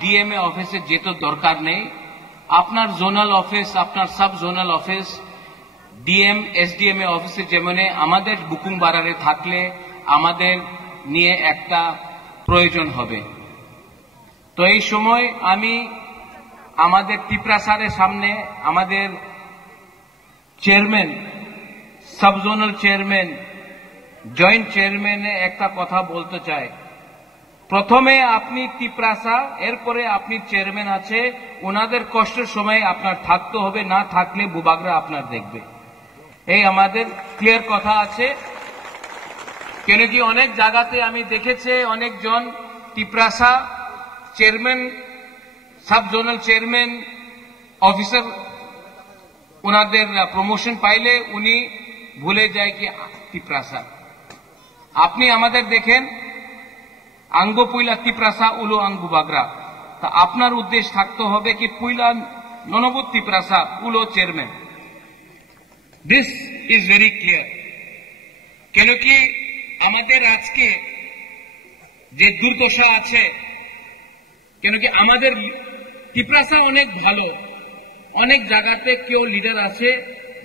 DMA অফিসে যেতে দরকার নেই। আপনার জোনাল অফিস, আপনার সাব জোনাল অফিস, ডিএম এসডিএমএ অফিসে যেমন আমাদের বুকুং বারারে থাকলে আমাদের নিয়ে একটা প্রয়োজন হবে। তো এই সময় আমি আমাদের ত্রিপুরা স্যারের সামনে আমাদের chairman, sub zonal chairman, joint চেয়ারম্যানে একটা কথা বলতে চাই। প্রথমে আপনি ত্রিপুরাসা, এরপরে আপনি চেয়ারম্যান আছে, ওনাদের কষ্টের সময় আপনার থাকতে হবে, না থাকলে বুবাগরা আপনার দেখবে। এই আমাদের ক্লিয়ার কথা আছে। কেন কি অনেক জায়গাতে আমি দেখেছি অনেকজন ত্রিপুরাসা chairman, sub zonal chairman, officer ওনাদের প্রমোশন পাইলে উনি ভুলে যায় কি ত্রিপুরাসা। আপনি আমাদের দেখেন আঙ্গো পুইলা ত্রিপুরাসা উলো আঙ্গু বাগরা, তা আপনার উদ্দেশ্য থাকতে হবে কি পুইলা ননবুত ত্রিপুরাসা উলো chairman. This is very clear. কেন কি আমাদের আজকে যে দুর্দশা আছে, কেন কি আমাদের ত্রিপুরাসা অনেক ভালো, অনেক জায়গাতে কেউ লিডার আছে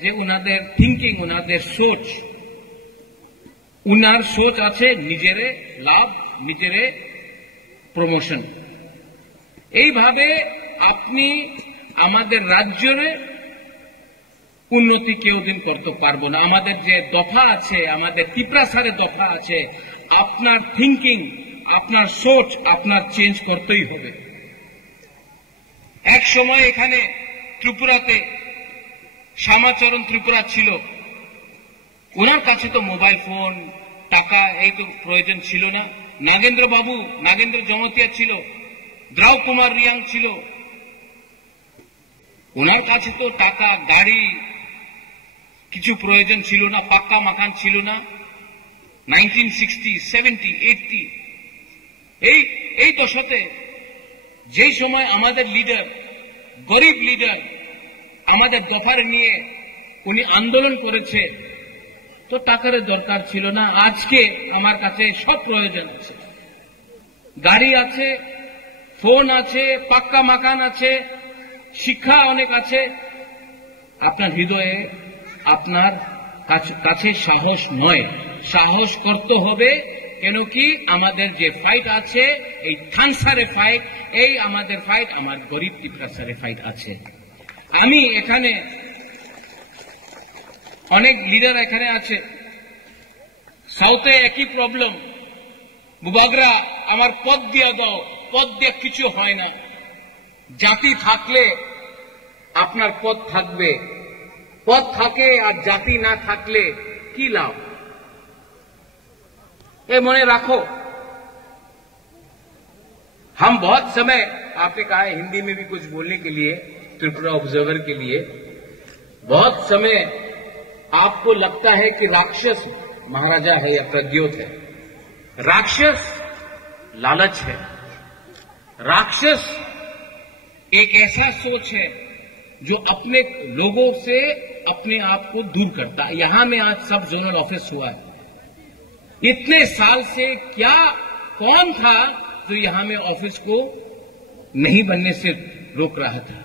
যে উনাদের থিঙ্কিং, উনাদের সোচ, উনার সোচ আছে নিজেরে লাভ, নিজেরে প্রমোশন। এইভাবে আপনি আমাদের রাজ্যের উন্নতি কেউ দিন করতে পারবো না। আমাদের যে দফা আছে, আমাদের ত্রিপুরাসারে দফা আছে, আপনার থিঙ্কিং, আপনার সোচ আপনার চেঞ্জ করতেই হবে। এক সময় এখানে ত্রিপুরাতে শ্যামাচরণ ত্রিপুরা ছিল, ওনার কাছে তো মোবাইল ফোন, টাকা এই তো প্রয়োজন ছিল না। নাগেন্দ্র বাবু, নাগেন্দ্র জমতিয়া ছিল, দ্রাউ কুমার রিয়াং ছিল, ওনার কাছে তো টাকা, গাড়ি কিছু প্রয়োজন ছিল না, পাক্কা মাকান ছিল না। 1960, 70, 80 এই দশকে যেই সময় আমাদের লিডার, গরিব লিডার আমাদের দফার নিয়ে উনি আন্দোলন করেছে, তো টাকার দরকার ছিল না। আজকে আমার কাছে সব প্রয়োজন আছে, গাড়ি আছে, ফোন আছে, পাক্কা মাকান আছে, শিক্ষা অনেক আছে। আপনার হৃদয়ে, আপনার কাছে সাহস নয়, সাহস করতে হবে। কেন কি আমাদের যে ফাইট আছে, এই থানসারে ফাইট, এই আমাদের ফাইট, আমার গরিব ত্রিপুরাসারে ফাইট আছে। আমি এখানে অনেক লিডার এখানে আছে, সাউথে একই প্রবলেম, বুবাগরা আমার পদ দিয়ে দাও, পদ দিয়ে কিছু হয় না। জাতি থাকলে আপনার পদ থাকবে, পদ থাকে আর জাতি না থাকলে কি লাভ? ये मने रखो। हम बहुत समय, आपने कहा है हिंदी में भी कुछ बोलने के लिए, त्रिपुरा ऑब्जर्वर के लिए, बहुत समय आपको लगता है कि राक्षस महाराजा है या प्रद्योत है। राक्षस लालच है, राक्षस एक ऐसा सोच है जो अपने लोगों से अपने आप को दूर करता है। यहां में आज सब जोनल ऑफिस हुआ है, इतने साल से क्या कौन था जो यहां में ऑफिस को नहीं बनने से रोक रहा था?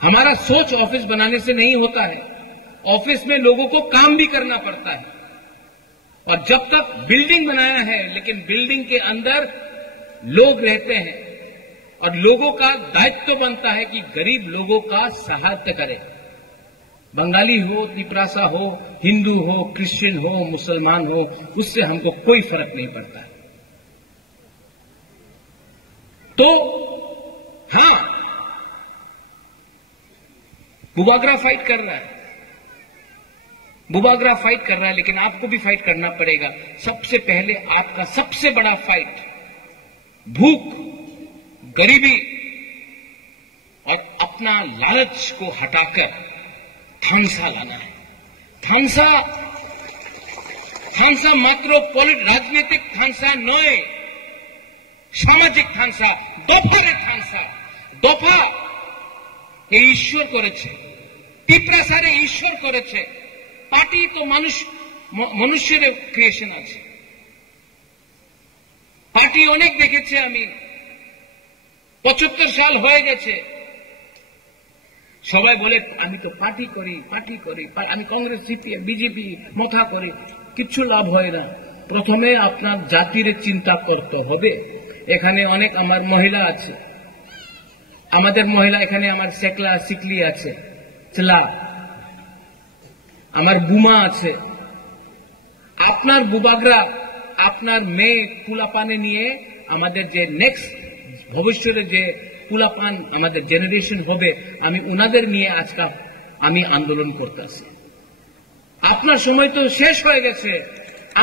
हमारा सोच ऑफिस बनाने से नहीं होता है, ऑफिस में लोगों को काम भी करना पड़ता है। और जब तक बिल्डिंग बनाया है, लेकिन बिल्डिंग के अंदर लोग रहते हैं और लोगों का दायित्व बनता है कि गरीब लोगों का सहायता करें। बंगाली हो, त्रिपुरासा हो, हिंदू हो, क्रिश्चियन हो, मुसलमान हो, उससे हमको कोई फर्क नहीं पड़ता। तो हां, बुबागरा फाइट कर रहा है, बुबागरा फाइट कर रहा है, लेकिन आपको भी फाइट करना पड़ेगा। सबसे पहले आपका सबसे बड़ा फाइट भूख, गरीबी और अपना लालच को हटाकर थानसा लाना है। थानसा मात्र राजनीतिक थानसा नय, सामाजिक थानसा, दफारे थानसा। दफा এই ঈশ্বর করেছে, ত্রিপুরাসারে ঈশ্বর করেছে, পার্টি তো মানুষের ক্রিয়েশন আছে। পার্টি অনেক দেখেছে আমি, 75 সাল হয়ে গেছে। সবাই বলে আমি তো পার্টি করি, আমি কংগ্রেস, সিপিএম, বিজেপি মাথা করি, কিচ্ছু লাভ হয় না। প্রথমে আপনার জাতির চিন্তা করতে হবে। এখানে অনেক আমার মহিলা আছে, আমাদের মহিলা এখানে আমার সেকলা সিকলি আছে, চলা, আমার বুমা আছে। আপনার বুবাগরা, আপনার মেয়ে পুলাপানে নিয়ে আমাদের যে নেক্সট ভবিষ্যতে যে পুলাপান আমাদের জেনারেশন হবে, আমি উনাদের নিয়ে আজকে আমি আন্দোলন করতেছি। আপনার সময় তো শেষ হয়ে গেছে,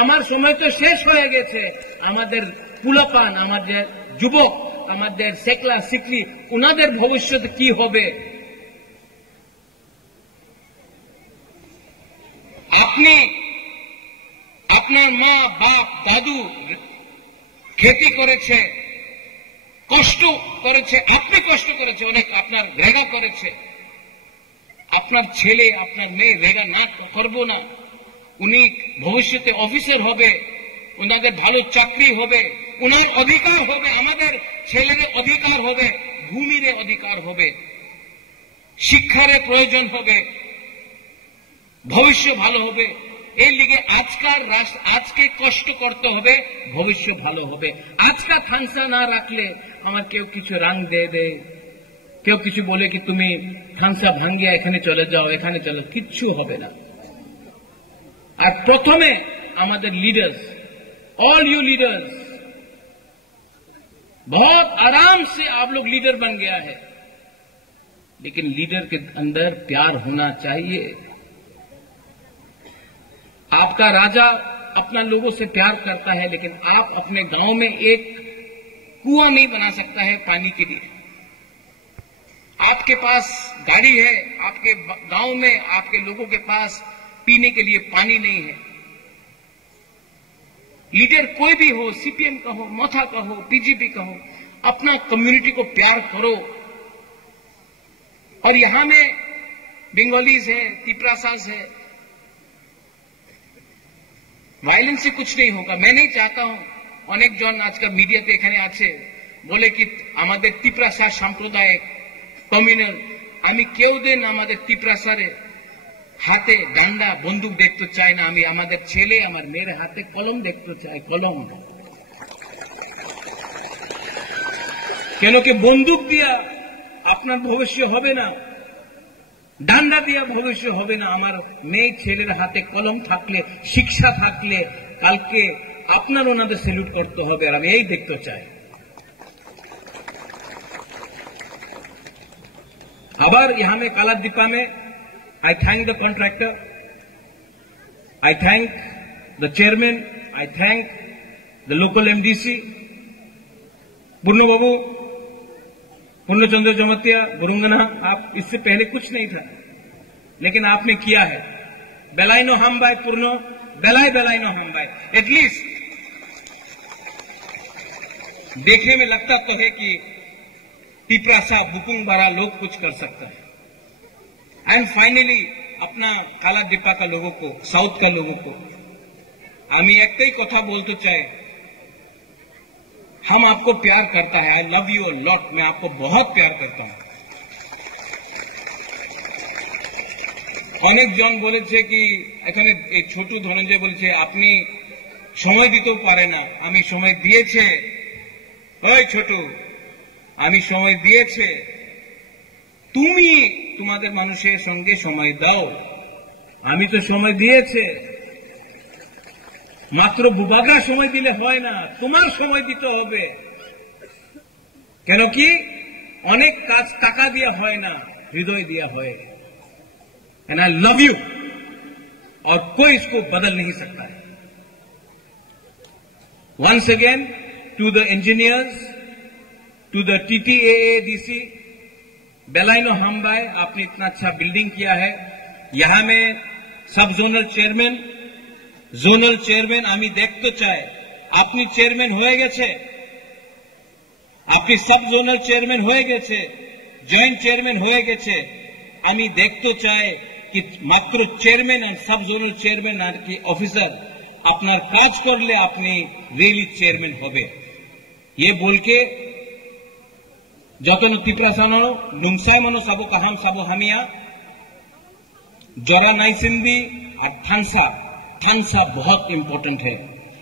আমার সময় তো শেষ হয়ে গেছে। আমাদের পুলাপান, আমাদের যুবক, আমাদের সেকলা সিকলি, উনাদের ভবিষ্যতে কি হবে? আপনি আপনার মা বাপ দাদু খেতি করেছে, কষ্ট করেছে, আপনি কষ্ট করেছে অনেক, আপনার রেগা করেছে। আপনার ছেলে আপনার মেয়ে রেগা না করবো না, উনি ভবিষ্যতে অফিসার হবে, ওনাদের ভালো চাকরি হবে, ওনার অধিকার হবে, আমাদের ছেলেদের অধিকার হবে, ভূমির অধিকার হবে, শিক্ষার প্রয়োজন হবে, ভবিষ্যৎ ভালো হবে। এর লিগে আজকে কষ্ট করতে হবে, ভবিষ্যৎ ভালো হবে। আজকা থাংসা না রাখলে আমার কেউ কিছু রাং দে, কেউ কিছু বলে কি তুমি থাংসা ভাঙ্গিয়া এখানে চলে যাও, এখানে চলে, কিচ্ছু হবে না। আর প্রথমে আমাদের लीडर्स, ऑल यू लीडर्स, बहुत आराम से आप लोग लीडर बन गया है, लेकिन लीडर के अंदर प्यार होना चाहिए। आपका राजा अपना लोगों से प्यार करता है, लेकिन आप अपने गांव में एक कुआं नहीं बना सकता है पानी के लिए। आपके पास गाड़ी है, आपके गांव में आपके लोगों के पास पीने के लिए पानी नहीं है। लीडर कोई भी हो, सीपीएम का हो, मोथा का हो, बीजेपी का हो, अपना कम्युनिटी को प्यार करो। और यहां में बंगालीज है, तिपरासास है, वायलेंस से कुछ नहीं होगा। मैं नहीं चाहता हूं, अनेक जन आजकल मीडियाते এখানে আছে বলে কি আমাদের তিপ্রাসা সাম্প্রদায়িক কমিউনাল, আমি কেউ দিন আমাদের তিপ্রাসারে হাতে ডান্ডা বন্দুক দেখতে চাই না। আমি আমাদের ছেলে আমার মেয়ের হাতে কলম দেখতে চাই, কলম। কেন কি বন্দুক দিয়া আপনার ভবিষ্যৎ হবে না, ডান্ডা দিয়া ভবিষ্যৎ হবে না। আমার মেয়ে ছেলের হাতে কলম থাকলে, শিক্ষা থাকলে, কালকে আপনার ওনাদের স্যালুট করতে হবে। আর আমি এই দেখতে চাই। আবার यहाँ में कालादीपा में I thank the contractor, I thank the chairman, I thank the local MDC, पूर्णबाबू, पूर्णचंद्र जमतिया, बुरुंगना। आप इससे पहले कुछ नहीं था, लेकिन आपने किया है। बेलाइनो हम बाय पूर्ण, बेलाइनो हम बाय। एटलीस्ट देखने में लगता तो है कि तिपरासा बुकुंग बारा लोग कुछ कर सकता है। एंड फाइनली अपना कालादीपा का लोगों को, साउथ का लोगों को আমি একটাই কথা বলতে চাই, हम आपको प्यार करता है। I love you a lot, मैं आपको बहुत प्यार करता हूं। অনেক জন বলেছে কি এখানে এই ছোট ধনঞ্জয় বলেছে আপনি সময় দিতেও পারে না। আমি সময় দিয়েছে, ওই ছোট, আমি সময় দিয়েছে, তুমি তোমাদের মানুষের সঙ্গে সময় দাও। আমি তো সময় দিয়েছে, মাত্র বুবাগা সময় দিলে হয় না, তোমার সময় দিতে হবে। কেন কি অনেক কাজ টাকা দিয়ে হয় না, হৃদয় দিয়ে হয়। एंड आई लव यू, और कोई इसको बदल नहीं सकता है। Once again to the engineers, to the TTAADC, बेलाइनो हमबाई, आपने इतना अच्छा बिल्डिंग किया है। यहां में सब जोनल চেয়ারম্যান আমি দেখতে চাই। আপনি চেয়ারম্যান হয়ে গেছে, আপনি সাব জোনাল চেয়ারম্যান হয়ে গেছে, জয়েন্ট চেয়ারম্যান হয়ে গেছে। আমি দেখতে চাই कि मात्र चेयरमैन एंड सब जोनल चेयरमैन की ऑफिसर আপনার কাজ করলে আপনি রিয়েলি চেয়ারম্যান হবে। ये बोल के जतन तिप्रासानो नुंसा मनो सबो कहम सबो हमिया जरा नाइसिंदी और थानसा बहुत इंपॉर्टेंट है,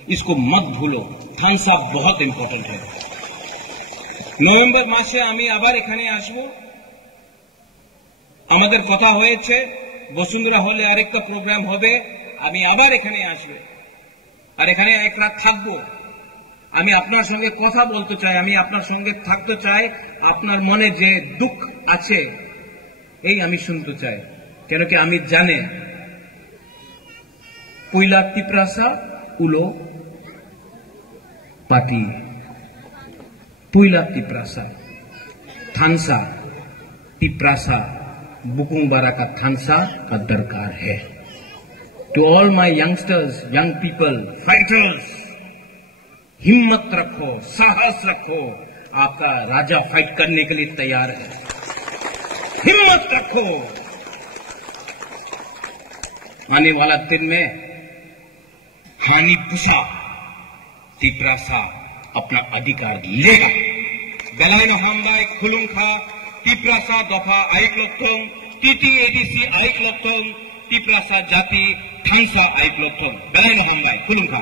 इसको मत भूलो। थानसा बहुत इंपॉर्टेंट है। नवेम्बर मासे आमी आबार एखाने आसबो। आमादेर कथा होयेछे बसुंधरा हले आरेकटा प्रोग्राम होबे, आमी आबार एखाने आसबो और एखाने एक रात थाकबो। আমি আপনার সঙ্গে কথা বলতে চাই, আমি আপনার সঙ্গে থাকতে চাই, আপনার মনে যে দুঃখ আছে এই আমি শুনতে চাই। কেন কি আমি জানে পয়লা তিপ্রাসা উলো পাটি পয়লা তিপ্রাসা थानसा तिप्रासा बुकुंगबारा का थानसा का दरकार है। To all my youngsters, young people, fighters, हिम्मत रखो, साहस रखो, आपका राजा फाइट करने के लिए तैयार है। हिम्मत रखो, आने वाला दिन में हानि पुषा तिप्रासा अपना अधिकार लेगा। बेलाइन हमबाई खुलुंखा तिप्रासा दफा आइक लक्षण TTADC आइक लक्षण तिप्रासा जाति थानसा आइक लक्षण बेलाइन हमबाई खुलुंखा।